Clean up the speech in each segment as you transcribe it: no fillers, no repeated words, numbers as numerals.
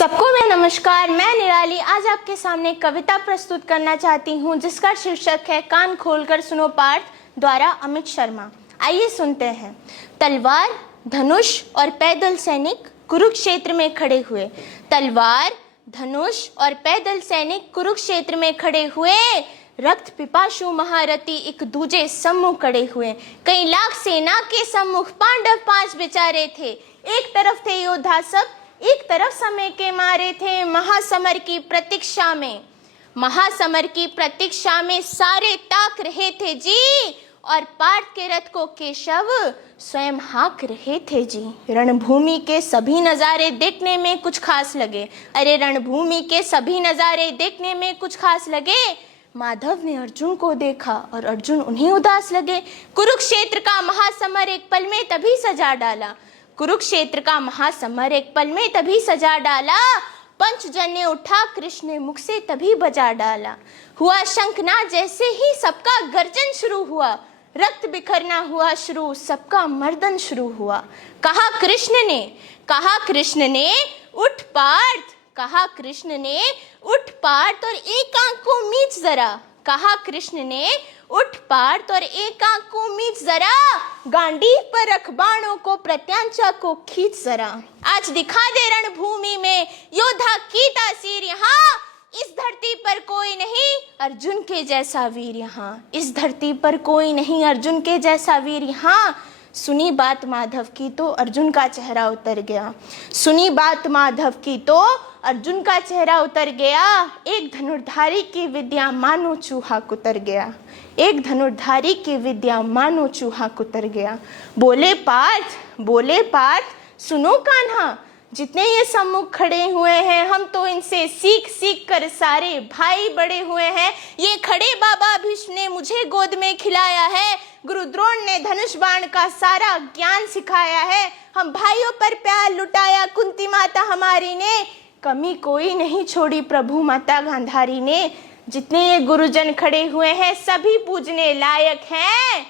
सबको मैं नमस्कार। मैं निराली आज आपके सामने कविता प्रस्तुत करना चाहती हूँ जिसका शीर्षक है कान खोलकर सुनो पाठ द्वारा अमित शर्मा। आइए सुनते हैं। तलवार, धनुष और पैदल सैनिक कुरुक्षेत्र में खड़े हुए। तलवार, धनुष और पैदल सैनिक कुरुक्षेत्र में खड़े हुए। रक्त पिपासु महारथी एक दूजे सम्मुख खड़े हुए। कई लाख सेना के सम्मुख पांडव 5 बेचारे थे। एक तरफ थे योद्धा सब, एक तरफ समय के मारे थे। महासमर की प्रतीक्षा में, महासमर की प्रतीक्षा में सारे ताक रहे थे जी। और पार्थ के रथ को केशव स्वयं हाँक रहे थे जी। रणभूमि के सभी नज़ारे देखने में कुछ खास लगे। अरे रणभूमि के सभी नज़ारे देखने में कुछ खास लगे। माधव ने अर्जुन को देखा और अर्जुन उन्हें उदास लगे। कुरुक्षेत्र का महासमर एक पल में तभी सजा डाला। कुरुक्षेत्र का महासमर एक पल में तभी सजा डाला। पंचजन्य उठा कृष्ण ने मुख से तभी बजा डाला। हुआ शंखनाद जैसे ही सबका गर्जन शुरू हुआ। रक्त बिखरना हुआ शुरू, सबका मर्दन शुरू हुआ। कहा कृष्ण ने उठ पार्थ, कहा कृष्ण ने उठ पार्थ और एक आंख को मीच जरा। कहा कृष्ण ने उठ पार्थ और एक आंख को मीच जरा। गांडीव पर रख बाणों को, प्रत्यांचा को खींच जरा। आज दिखा दे रणभूमि में योद्धा की तासीर। यहाँ इस धरती पर कोई नहीं अर्जुन के जैसा वीर। यहाँ इस धरती पर कोई नहीं अर्जुन के जैसा वीर। यहाँ सुनी बात माधव की तो अर्जुन का चेहरा उतर गया। सुनी बात माधव की तो अर्जुन का चेहरा उतर गया। एक धनुर्धारी की विद्या मानो चूहा कुतर गया। एक धनुर्धारी की विद्या मानो चूहा कुतर गया। बोले पार्थ सुनो कान्हा, जितने ये सम्मुख खड़े हुए हैं हम तो इनसे सीख सीख कर सारे भाई बड़े हुए हैं। ये खड़े बाबा भीष्म ने मुझे गोद में खिलाया है। गुरु द्रोण ने धनुष बाण का सारा ज्ञान सिखाया है। हम भाइयों पर प्यार लुटाया कुंती माता हमारी ने। कमी कोई नहीं छोड़ी प्रभु माता गांधारी ने। जितने ये गुरुजन खड़े हुए हैं सभी पूजने लायक हैं।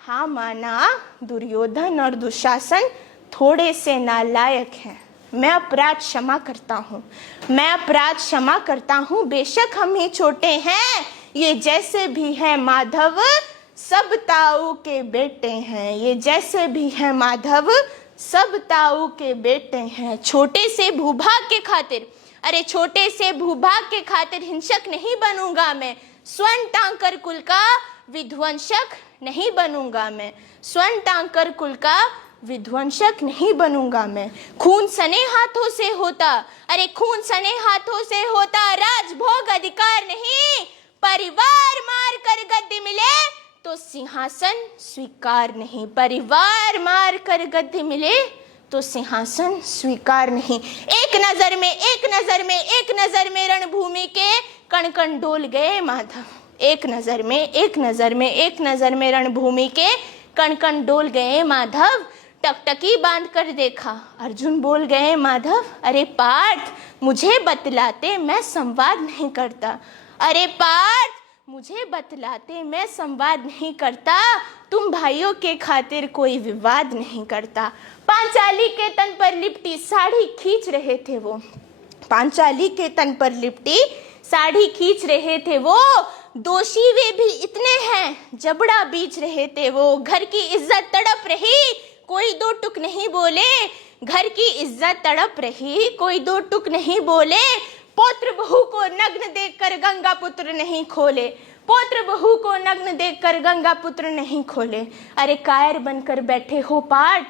हाँ माना दुर्योधन और दुशासन थोड़े से नालायक हैं। मैं अपराध क्षमा करता हूँ, बेशक हम ही छोटे हैं। ये जैसे भी है माधव सब ताऊ के बेटे हैं। ये जैसे भी है माधव सब ताऊ के बेटे हैं। छोटे से भूभाग के खातिर, अरे छोटे से भूभाग के खातिर हिंसक नहीं बनूंगा मैं। स्वर्ण टांकर कुल का विध्वंसक नहीं बनूंगा मैं। स्वर्ण टांकर कुल का विध्वंसक नहीं बनूंगा मैं। खून सने हाथों से होता, अरे खून सने हाथों से होता राजभोग अधिकार नहीं। परिवार मार कर गद्दी मिले तो सिंहासन स्वीकार नहीं। परिवार मार कर गद्दी मिले तो सिंहासन स्वीकार नहीं। एक नजर में रणभूमि के कण कण डोल गए माधव। एक नजर में रणभूमि के कण कण डोल गए माधव। टकटकी बांध कर देखा अर्जुन बोल गए माधव, अरे पार्थ मुझे बतलाते मैं संवाद नहीं करता। अरे पार्थ मुझे बतलाते मैं संवाद नहीं करता। तुम भाइयों के खातिर कोई विवाद नहीं करता। पांचाली के तन पर लिपटी साड़ी खींच रहे थे वो। पांचाली के तन पर लिपटी साड़ी खींच रहे थे वो। दोषी वे भी इतने हैं जबड़ा बीच रहे थे वो। घर की इज्जत तड़प रही कोई दो टुक नहीं बोले। घर की इज्जत तड़प रही कोई दो टुक नहीं बोले। पौत्र बहू को नग्न देखकर गंगा पुत्र नहीं खोले। पौत्र बहू को नग्न देखकर गंगा पुत्र नहीं खोले। अरे कायर बनकर बैठे हो पार्थ,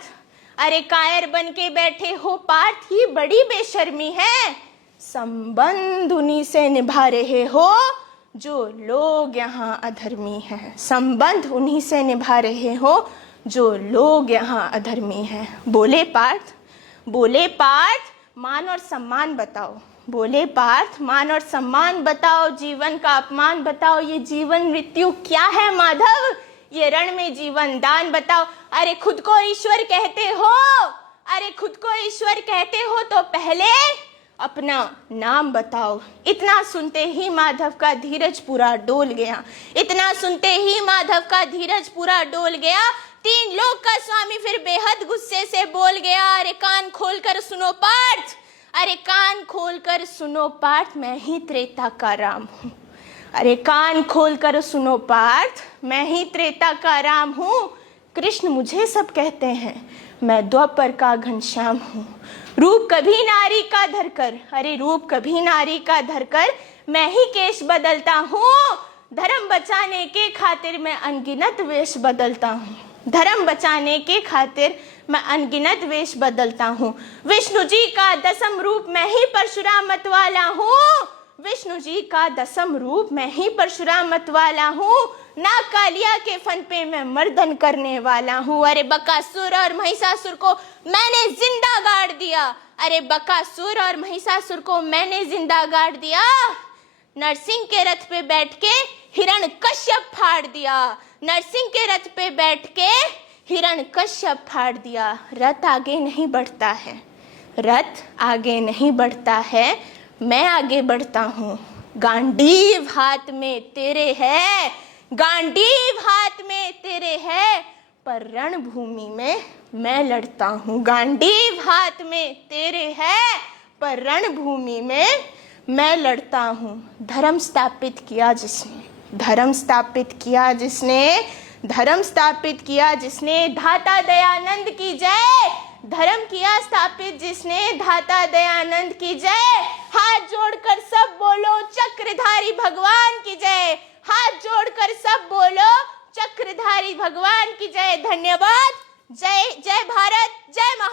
अरे कायर बन के बैठे हो पार्थ, ये बड़ी बेशर्मी है। संबंध उन्हीं से निभा रहे हो जो लोग यहाँ अधर्मी हैं। संबंध उन्हीं से निभा रहे हो जो लोग यहाँ अधर्मी हैं। बोले पार्थ मान और सम्मान बताओ। बोले पार्थ मान और सम्मान बताओ। जीवन का अपमान बताओ। ये जीवन मृत्यु क्या है माधव, ये रण में जीवन दान बताओ। अरे खुद को ईश्वर कहते हो तो पहले अपना नाम बताओ। इतना सुनते ही माधव का धीरज पूरा डोल गया। तीन लोक का स्वामी फिर बेहद गुस्से से बोल गया, अरे कान खोलकर सुनो पार्थ, अरे कान खोलकर सुनो पाठ, मैं ही त्रेता का राम हूँ। अरे कान खोलकर सुनो पाठ, मैं ही त्रेता का राम हूँ। कृष्ण मुझे सब कहते हैं, मैं द्वापर का घनश्याम हूँ। रूप कभी नारी का धरकर, अरे रूप कभी नारी का धरकर, मैं ही केश बदलता हूँ। धर्म बचाने के खातिर मैं अनगिनत वेश बदलता हूँ। धर्म बचाने के खातिर मैं अनगिनत वेश बदलता हूँ। विष्णु जी का दसम रूप मैं ही परशुराम मत वाला हूँ। विष्णु जी का दसम रूप मैं ही परशुराम मत वाला हूँ। ना कालिया के फन पे मैं मर्दन करने वाला हूँ। अरे बकासुर और महिषासुर को मैंने जिंदा गाड़ दिया। अरे बकासुर और महिषासुर को मैंने जिंदा गाड़ दिया। नरसिंह के रथ पे बैठ के हिरण कश्यप फाड़ दिया। नरसिंह के रथ पे बैठ के हिरण कश्यप फाड़ दिया। रथ आगे नहीं बढ़ता है, रथ आगे नहीं बढ़ता है, मैं आगे बढ़ता हूँ। गांडीव हाथ में तेरे है, गांडीव हाथ में तेरे है, पर रणभूमि में मैं लड़ता हूँ। गांडीव हाथ में तेरे है, पर रणभूमि में मैं लड़ता हूँ। धर्म स्थापित किया जिसने, धर्म स्थापित किया जिसने, धर्म स्थापित किया जिसने, धाता दयानंद की जय। धर्म किया स्थापित जिसने, धाता दयानंद की जय। हाथ जोड़कर सब बोलो चक्रधारी भगवान की जय। हाथ जोड़कर सब बोलो चक्रधारी भगवान की जय। धन्यवाद। जय जय भारत, जय महा